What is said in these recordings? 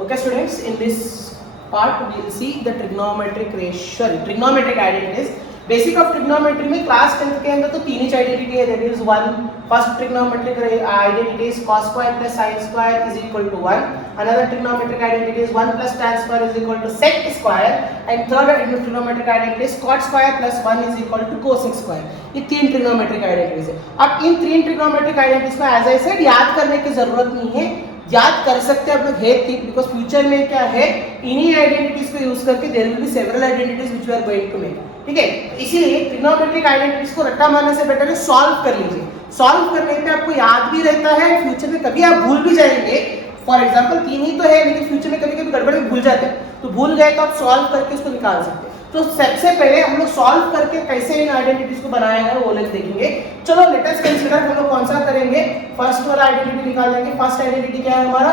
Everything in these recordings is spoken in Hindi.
Okay students, in this part we will see the trigonometric ratio, trigonometric identities. Basic of trigonometry में क्लास 10th के अंदर तो तीन ही आइडेंटिटी है, that is one first trigonometric identity is cos square plus sin square is equal to 1, another trigonometric identity is 1 plus tan square is equal to sec square, and third trigonometric identity is cot square plus 1 is equal to cosec square. ये तीन ट्रिग्नोमेट्रिक आइडेंटिटीज है. अब इन तीन ट्रिग्नोमेट्रिक आइडेंटिटीज को एज आई सेड याद करने की जरूरत नहीं है, याद कर सकते हैं आप लोग है तीन, बिकॉज फ्यूचर में क्या है इन्हीं आइडेंटिटीज को यूज करके there will be several identities which we are going to make. ठीक है, इसीलिए ट्रिग्नोमेट्रिक आइडेंटिटीज को रट्टा मारने से बेटर है सॉल्व कर लीजिए. सॉल्व करने पे आपको याद भी रहता है, फ्यूचर में कभी आप भूल भी जाएंगे. फॉर एग्जांपल तीन ही तो है लेकिन फ्यूचर में कभी-कभी गड़बड़ में भूल जाते हैं, तो भूल गए तो आप सॉल्व करके उसको निकाल सकते हैं. तो सबसे पहले हम लोग सॉल्व करके कैसे इन आइडेंटिटीज को बनाया है वो लोग देखेंगे. चलो लेट अस कंसीडर हम लोग कौन सा करेंगे. फर्स्ट वाला आइडेंटिटी निकाल देंगे. फर्स्ट आइडेंटिटी क्या है हमारा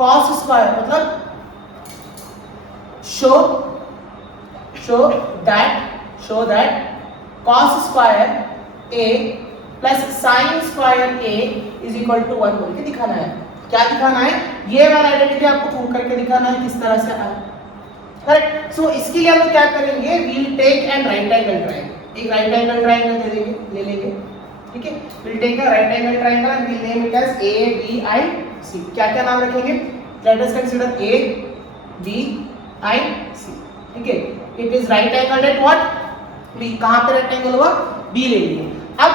cos स्क्वायर, मतलब show that cos square a plus sin square a is equal to 1 बोल के दिखाना है. क्या दिखाना है, ये वाला आइडेंटिटी आपको प्रूव करके दिखाना है किस तरह से आया. करेक्ट. सो इसके लिए हम लोग क्या करेंगे, we'll take and right angle triangle. एक राइट एंगल ट्रायंगल दे देंगे, ले लेंगे. ठीक है, we'll take a right angle triangle and we'll name it as a b i c. क्या क्या नाम रखेंगे, let us consider a b i c. ठीक है, it is right angle at what b. कहां पे राइट एंगल हुआ, b ले लिए. अब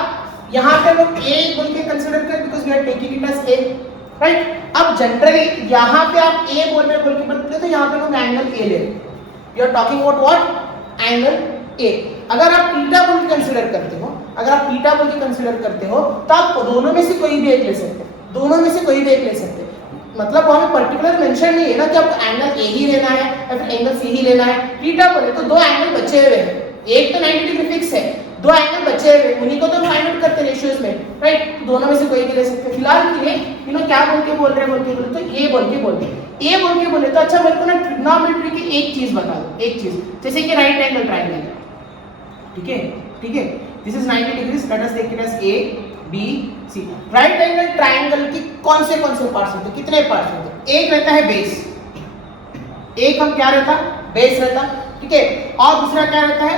यहां पे लोग a बोल के कंसीडर करें because we are taking it as a, right. अब जनरली यहां पे आप a बोल के बोलते तो यहां पे लोग एंगल a ले. We are talking about what, angle a. अगर आप थीटा बोल के कंसीडर करते हो, अगर आप थीटा बोल के कंसीडर करते हो तो आप दोनों में से कोई भी एक ले सकते हो, दोनों में से कोई भी एक ले सकते हो. मतलब वहां पे पर्टिकुलर मेंशन नहीं है ना कि आपको एंगल a ही लेना है या फिर एंगल c ही लेना है. थीटा बोले तो दो एंगल बचे हुए हैं, एक तो 90 डिग्री फिक्स है, दो एंगल बचे हुए उन्हीं को तो फाइंड आउट करते रेशियोज में, राइट. तो दोनों में से कोई भी ले सकते हैं. फिलहाल के लिए क्या बोल के बोल रहे हैं, तो a बोल के बोलते हैं. a बोल के बोले तो अच्छा मेरे को ना ट्रिग्नोमेट्री की एक चीज बता दो, एक चीज जैसे कि राइट एंगल ट्रायंगल. ठीक है, ठीक है, this is 90 degree, let us take it as a b c. Right angle triangle की कौन से पार्ट्स होते हैं, कितने पार्ट्स होते हैं. एक रहता है बेस, एक हम क्या रहता, बेस रहता. ठीक है, और दूसरा क्या रहता है,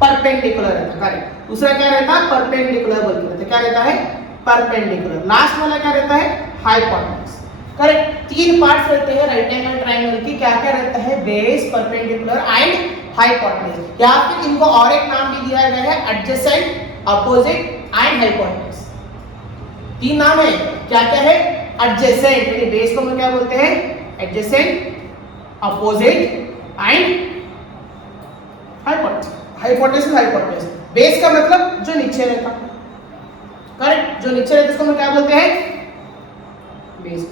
परपेंडिकुलर रहता. करेक्ट, दूसरा क्या रहता है, परपेंडिकुलर बोल के रहता. क्या रहता है, परपेंडिकुलर. लास्ट वाला क्या रहता है, हाइपोटेन्यूज. करेक्ट, तीन पार्ट्स रहते हैं राइट एंगल ट्रायंगल की. क्या क्या रहता है, बेस, परपेंडिकुलर एंड हाइपोटेन्यूज. या फिर इनको और एक नाम भी दिया गया है, एडजेसेंट, अपोजिट एंड हाइपोटेन्यूज. तीन नाम है. क्या क्या है, एडजेसेंट, यानी बेस को हम क्या बोलते हैं, adjacent, opposite and hypotenuse. Base का मतलब जो नीचे रहता. करेक्ट, जो नीचे रहता इसको हम क्या बोलते हैं, बेस.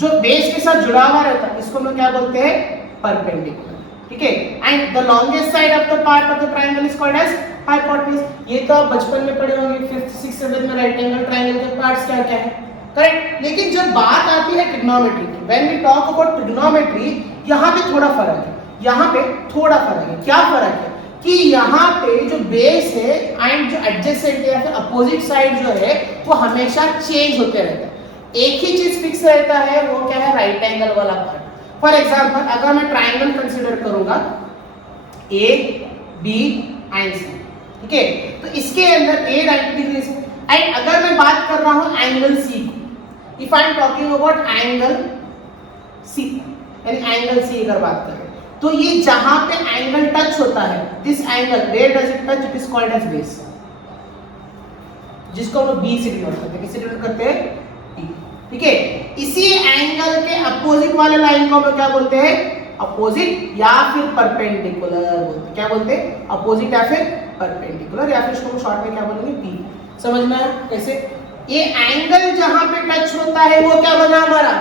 जो बेस के साथ जुड़ा हुआ रहता इसको हम क्या बोलते हैं, परपेंडिकुलर. ठीक है, and the longest side of the part of the triangle is called as hypotenuse. ये तो आप बचपन में पढ़े होंगे, 5th 6th 7th में राइट एंगल ट्रायंगल के पार्ट्स क्या क्या है. करेक्ट, लेकिन जब बात आती है ट्रिग्नोमेट्री की, when we talk about trigonometry, यहां पे थोड़ा फर्क है. यहां पे थोड़ा फर्क है. क्या फर्क है कि यहाँ पे जो बेस है एंड जो एडजेसेंट है या फिर अपोजिट साइड जो है वो हमेशा चेंज होते रहता है. एक ही चीज फिक्स रहता है, वो क्या है, राइट एंगल वाला पार्ट. फॉर एग्जांपल अगर मैं ट्रायंगल कंसीडर करूंगा a b एंड c. ठीक है, तो इसके अंदर a 90 डिग्री है एंड अगर मैं बात कर रहा हूं एंगल c की, if I am talking about angle c, यानी एंगल c अगर बात करें तो ये जहां पे एंगल टच होता है, this angle where does it touch, it is called as base, जिसको हम बी से डिनोट करते हैं. किससे डिनोट करते हैं, बी. ठीक है, इसी एंगल के अपोजिट वाले लाइन को हम क्या बोलते हैं, अपोजिट या फिर परपेंडिकुलर बोलते हैं. क्या बोलते हैं, अपोजिट या फिर परपेंडिकुलर, या फिर इसको शॉर्ट में क्या बोलेंगे, पी. समझ में आया कैसे. ये एंगल जहां पे टच होता है वो क्या बना, हमारा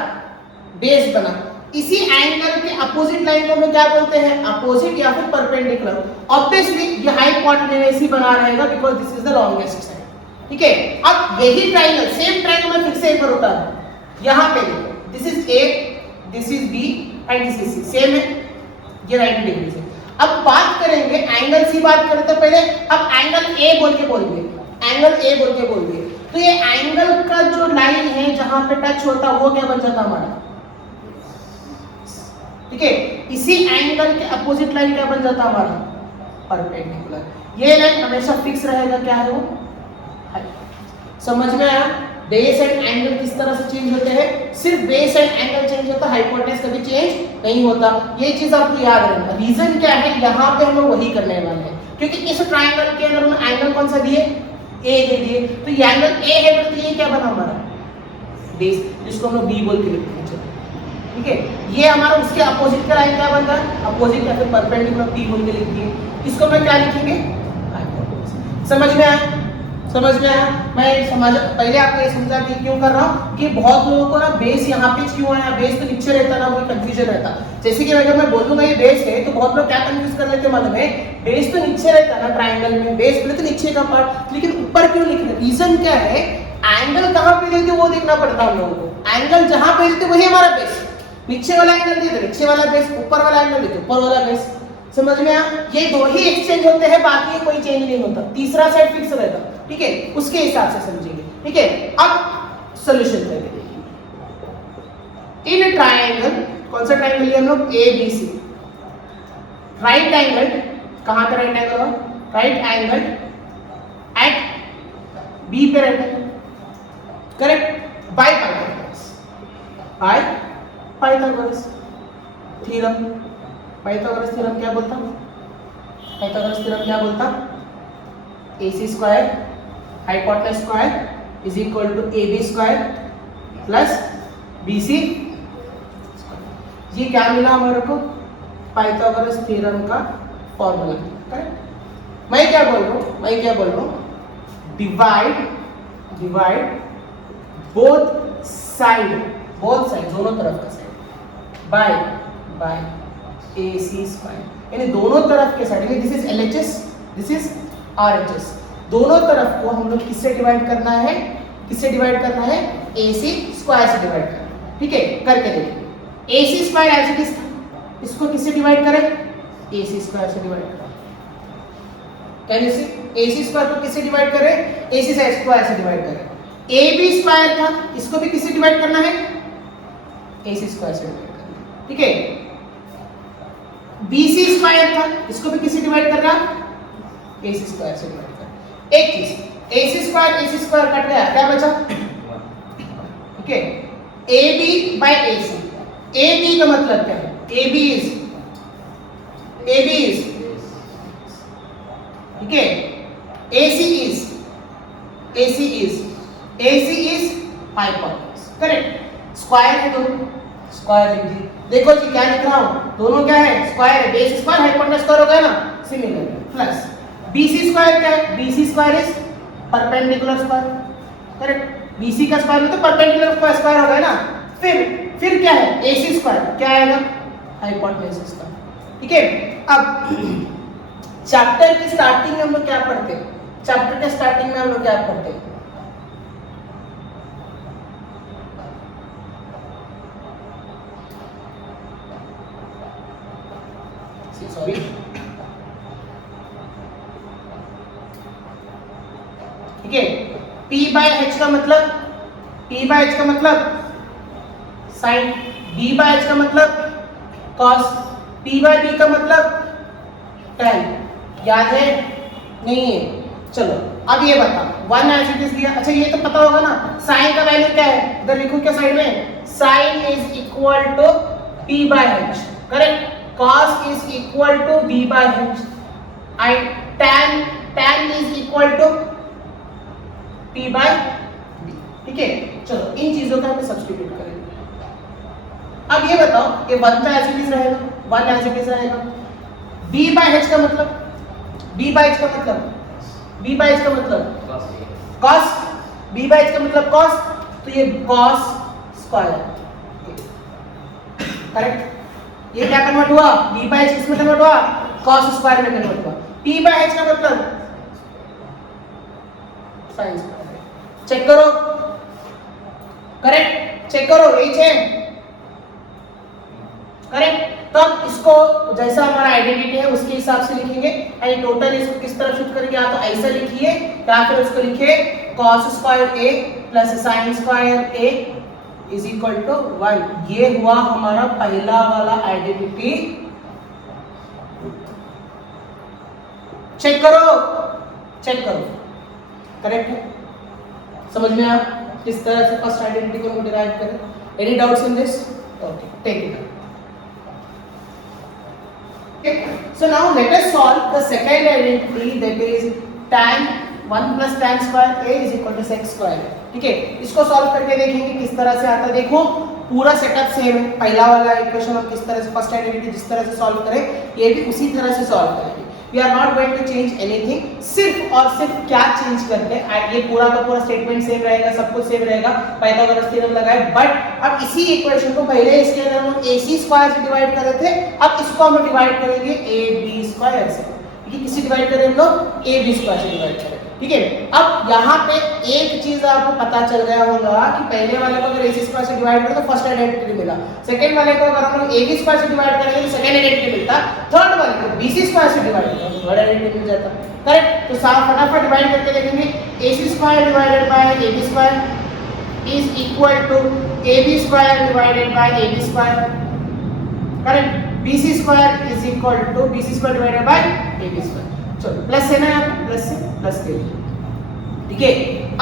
बेस बना. इसी एंगल के अपोजिट लाइन को हम क्या बोलते हैं, अपोजिट या फिर परपेंडिकुलर. ऑब्वियसली ये हाइपोटेन्यूज ही बना रहेगा because this is the longest side. ठीक है, अब यही ट्रायंगल, सेम ट्रायंगल में फिर से एक बार होता है. यहां पे देखो, this is a, this is b and this is c. Same है, ये 90 डिग्री है. अब बात करेंगे एंगल c, बात करें तो पहले अब एंगल a बोल के बोल दिए, एंगल a बोल के बोल दिए. तो ये एंगल का जो लाइन है जहां पे टच होता है वो क्या बन जाता हमारा, ठीक है। इसी एंगल के अपोजिट लाइन क्या बन जाता है हमारा, परपेंडिकुलर। ये लाइन हमेशा फिक्स रहेगा, क्या है वो, समझ में आया। बेस एंड एंगल किस तरह से चेंज होते हैं, सिर्फ बेस एंड एंगल चेंज होता है, हाइपोटेनस कभी चेंज नहीं होता। ये चीज आपको याद रखना। रीजन क्या है, यहाँ पे हम लोग वही करने वाले हैं, क्योंकि इस ट्रायंगल के अंदर हम एंगल कौन सा दिए, ए दे दिए, तो ये एंगल ए है, तो ये क्या बना हमारा बेस, जिसको हम लोग बी बोल के लिखते हैं। ठीक है, ये हमारा उसके अपोजिट का लाइन क्या बन रहा है, अपोजिट या फिर परपेंडिकुलर पी बोल के लिख दिए। इसको मैं क्या लिखेंगे, समझ में आया, समझ में आया। मैं समझ पहले आपको ये समझा कि क्यों कर रहा हूँ, कि बहुत लोगों को ना बेस यहाँ पे क्यों आया, बेस तो नीचे रहता ना, वो कंफ्यूजन रहता। जैसे कि अगर मैं बोल दूंगा ये बेस है, तो बहुत लोग क्या कंफ्यूज कर लेते हैं मालूम है, बेस तो नीचे रहता है ना ट्रायंगल में, बेस बोले तो नीचे का पार्ट, लेकिन ऊपर क्यों लिख रहे। रीजन क्या है, एंगल कहाँ पे देते वो देखना पड़ता है हम लोगों को। एंगल जहाँ पे देते वही हमारा बेस, नीचे वाला एंगल देते नीचे वाला बेस, ऊपर वाला एंगल देते ऊपर वाला बेस। समझ में आया, ये दो ही एक्सचेंज होते हैं, बाकी कोई चेंज नहीं होता, तीसरा साइड फिक्स रहता। ठीक है, उसके हिसाब से समझेंगे। ठीक है, अब सॉल्यूशन करके देखिए। इन ट्रायंगल, कौन सा ट्रायंगल लिया हम लोग, A B C, right angle, कहां पे राइट एंगल होगा, राइट एंगल एट बी पे right angle, correct, by Pythagoras theorem. Pythagoras theorem क्या बोलता, पाइथागोरस थ्योरम क्या बोलता, AC square hypotenuse square is equal to AB square plus BC। ये क्या मिला हमारे को, पाइथागोरस थ्योरम का फॉर्मूला। करेक्ट, मैं क्या बोल रहा हूँ, डिवाइड बोथ साइड दोनों तरफ का साइड बाय AC स्क्वायर, यानी दोनों तरफ के side, this is LHS, this is RHS, दोनों तरफ को हम लोग किससे डिवाइड करना है, AC स्क्वायर से डिवाइड करना है। ठीक है, करके देखिए। AC square as it is था, इसको किससे डिवाइड करें, AC स्क्वायर से डिवाइड करें। Can you see, AC square को किससे डिवाइड करें, AC स्क्वायर से डिवाइड करें। AB स्क्वायर था, इसको भी किससे डिवाइड करना है, AC स्क्वायर से डिवाइड करना है। ठीक है, BC स्क्वायर था, इसको भी किससे डिवाइड करना, AC स्क्वायर से डिवाइड कर। एक चीज, AC स्क्वायर कट गया, क्या बचा, ठीक है, AB बाय AC। AB का मतलब क्या है, AB इज, ठीक है, AC is hypotenuse, correct. Square है दोनों, स्क्वायर लिख दिए। देखो जी क्या लिख रहा हूं, दोनों क्या है, स्क्वायर है, बेस स्क्वायर हाइपोटेनस स्क्वायर होगा ना, सिमिलर, प्लस BC स्क्वायर क्या है, BC square is perpendicular square, correct. BC का स्क्वायर में तो परपेंडिकुलर स्क्वायर होगा ना। फिर क्या है, AC स्क्वायर क्या आएगा, हाइपोटेनस स्क्वायर। ठीक है, अब चैप्टर की स्टार्टिंग में हम लोग क्या पढ़ते हैं, चैप्टर के स्टार्टिंग में हम लोग क्या पढ़ते हैं, सॉरी, ठीक है, P बाय H का मतलब, साइन, B बाय H का मतलब कॉस, P बाय B का मतलब tan। याद है, नहीं है, चलो अब ये बता, 1 एज इट इज दिया। अच्छा ये तो पता होगा ना, साइन का वैल्यू क्या है, इधर लिखूं क्या साइड में, sine is equal to P by H, correct. cos is equal to B by H and tan is equal to P by B। ठीक है, चलो इन चीजों का हम सब्स्टिट्यूट करेंगे। अब ये बताओ, ये 1 तो एज इट इज रहेगा, 1 एज इट इज रहेगा। B by H का मतलब, B by H का मतलब cos, B by H का मतलब cos, तो ये cos स्क्वायर, करेक्ट। ये क्या कन्वर्ट हुआ, B by H किसमें कन्वर्ट हुआ, cos स्क्वायर में कन्वर्ट हुआ। P by H का मतलब sin स्क्वायर। चेक करो, करेक्ट, चेक करो, यही है, करेक्ट। तो अब इसको जैसा हमारा आइडेंटिटी है उसके हिसाब से लिखेंगे, यानी टोटल इसको किस तरह शिफ्ट करेंगे, या तो ऐसा लिखिए या फिर उसको लिखिए cos square a plus sin square a is equal to 1। ये हुआ हमारा पहला वाला आइडेंटिटी। चेक करो, चेक करो, करेक्ट है? समझ में आया किस तरह से फर्स्ट आइडेंटिटी को डिराइव करें? Any doubts in this? Okay, take it. Okay, so now let us solve the second identity, that is tan 1 plus tan square a is equal to sec square। ठीक है, इसको सॉल्व करके देखेंगे किस तरह से आता है। देखो पूरा सेटअप सेम है, पहला वाला इक्वेशन हम किस तरह से फर्स्ट आइडेंटिटी जिस तरह से सॉल्व करें ये भी उसी तरह से सॉल्व करेंगे। We are not going to change anything, सिर्फ और सिर्फ क्या चेंज करते हैं, ये पूरा का पूरा स्टेटमेंट सेम रहेगा, सब कुछ सेम रहेगा, पाइथागोरस थ्योरम लगाए। बट अब इसी इक्वेशन को पहले इसके अंदर हम ac स्क्वायर से डिवाइड कर रहे थे, अब इसको हम डिवाइड करेंगे ab स्क्वायर से। ठीक है, किसी डिवाइड करें हम लोग ab स्क्वायर से डिवाइड करें। ठीक है, अब यहाँ पे एक चीज आपको पता चल गया होगा कि पहले वाले को अगर ac स्क्वायर से डिवाइड करें तो फर्स्ट आइडेंटिटी मिला, सेकंड वाले को अगर हम लोग ab स्क्वायर से डिवाइड करेंगे तो सेकंड आइडेंटिटी मिलता, थर्ड वाले को bc स्क्वायर से डिवाइड करें तो थर्ड आइडेंटिटी मिल जाता। करेक्ट? तो साफ फटाफट डिवाइड करके देखेंगे, ac square divided by ab square is equal to ab square divided by ab square. Correct? bc square is equal to bc square divided by ab square. चलो प्लस है ना, यहाँ पे प्लस से प्लस के। ठीक है,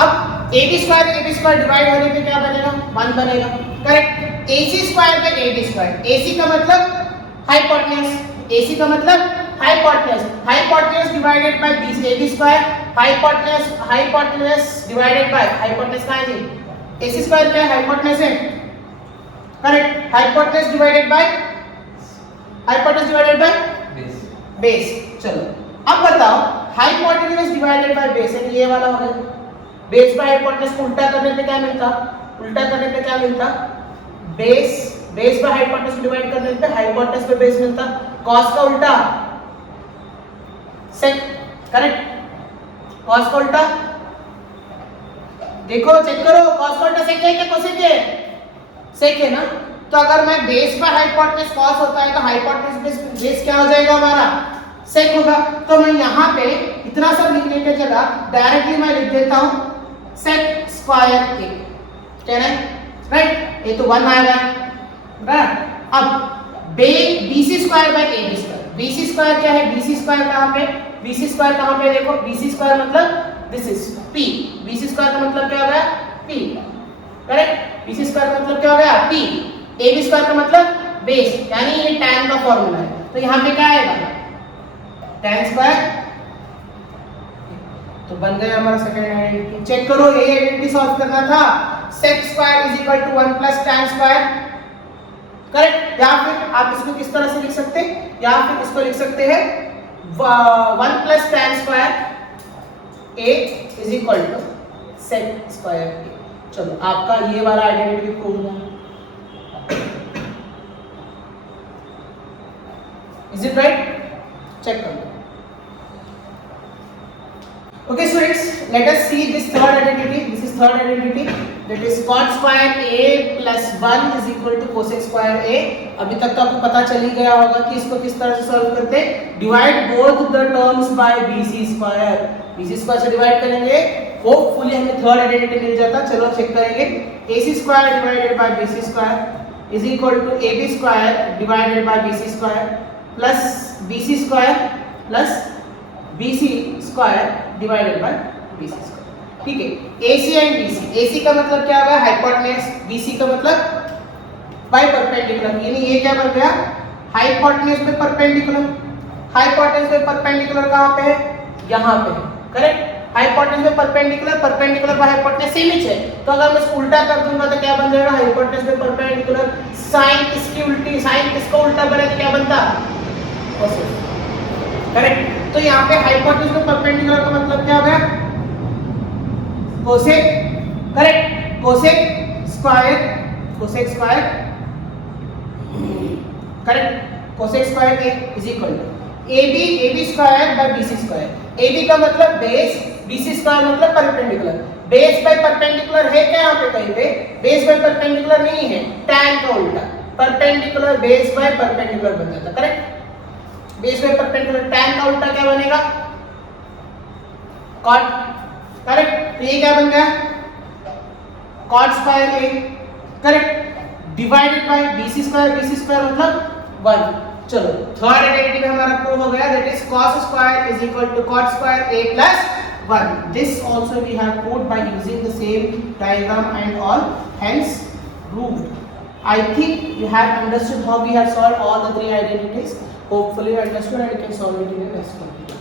अब ab स्क्वायर डिवाइड होने पे क्या बनेगा? 1 बनेगा। करेक्ट? ac स्क्वायर पे ab स्क्वायर, ac का मतलब हाइपोटेन्यूज, ac का मतलब hypotenuse, hypotenuse divided by ab square, hypotenuse divided by, hypotenuse कहाँ है जी? ac स्क्वायर क्या है? हाइपोटेन्यूज है। Correct? Hypotenuse divided by base. चलो अब बताओ, हाइपोटेन्यूज डिवाइडेड बाय बेस है, ये वाला हो गया। बेस बाय हाइपोटेन्यूज को उल्टा करने पे क्या मिलता? उल्टा करने पे क्या मिलता? बेस बाय हाइपोटेन्यूज डिवाइड करने पे हाइपोटेन्यूज पे बेस मिलता। cos का उल्टा sec। करेक्ट? cos का उल्टा देखो, चेक करो, cos का उल्टा sec है क्या cosec है? sec है ना। तो अगर मैं बेस बाय हाइपोटेन्यूज cos होता है तो हाइपोटेन्यूज बेस क्या हो जाएगा हमारा? sec होगा। तो मैं यहाँ पे इतना सब लिखने के जगह डायरेक्टली मैं लिख देता हूँ sec स्क्वायर a। क्या है? राइट? ये तो 1 आएगा। राइट? अब bc square by ab square, bc square क्या है? bc स्क्वायर कहाँ पे? bc स्क्वायर कहाँ पे? देखो bc स्क्वायर मतलब this is p, bc square का मतलब क्या हो गया? p। करेक्ट? bc स्क्वायर का मतलब क्या हो गया? p। ab स्क्वायर का मतलब बेस, यानी ये tan का फॉर्मूला है। तो यहाँ पे क्या आएगा? tan square. तो बन गया हमारा सेकंड आइडेंटिटी। चेक करो, ये आइडेंटिटी सॉल्व करना था, sec square is equal to 1 plus tan square. Correct? या फिर आप इसको किस तरह से लिख सकते हैं, या फिर इसको लिख सकते हैं 1 plus tan square a is equal to sec square a। चलो आपका ये वाला आइडेंटिटी प्रूव हुआ। Is it right? चेक करो। Okay students, let us see this third identity. This is third identity, that is cot square a plus 1 is equal to cosec square a। अभी तक तो आपको पता चल ही गया होगा कि इसको किस तरह से सॉल्व करते हैं। Divide both the terms by bc square, bc square से डिवाइड करेंगे, होपफुली हमें थर्ड आइडेंटिटी मिल जाता। चलो चेक करेंगे, ac square divided by bc square is equal to ab square divided by bc square plus bc square plus bc square divided by bc square. ठीक है, AC एंड BC, AC का मतलब क्या होगा? हाइपोटेन्यूज, BC का मतलब बाय परपेंडिकुलर, यानी ये क्या बन गया? हाइपोटेन्यूज पे परपेंडिकुलर। हाइपोटेन्यूज पे परपेंडिकुलर कहाँ पे है? यहाँ पे है। करेक्ट? हाइपोटेन्यूज पे perpendicular, perpendicular by hypotenuse same ही है। तो अगर मैं इसको उल्टा कर दूंगा तो क्या बन जाएगा? हाइपोटेन्यूज पे परपेंडिकुलर, साइन इसकी उल्टी, साइन इसका उल्टा बने तो क्या बनता? कोसेक। करेक्ट? तो यहाँ पे हाइपोटेन्यूज पे परपेंडिकुलर का मतलब क्या हो गया? Cosec. Correct? Cosec square, cosec square. Correct? Cosec square a is equal to ab square by bc square. ab का मतलब बेस, bc स्क्वायर मतलब परपेंडिकुलर। बेस बाय परपेंडिकुलर है क्या यहाँ पे कहीं पे? बेस बाय परपेंडिकुलर नहीं है, tan का उल्टा, परपेंडिकुलर बेस बाय परपेंडिकुलर बन जाता। Correct? Base by perpendicular, tan का उल्टा क्या बनेगा? cot। करेक्ट? तो ये क्या बन गया? cot square a correct. Divided by BC square मतलब 1। चलो थर्ड आइडेंटिटी हमारा प्रूव हो गया, that is cos square is equal to cot square a plus 1. This also we have proved by using the same diagram and all, hence proved. I think you have understood how we have solved all the three identities. Hopefully you understood and you can solve it in the next one.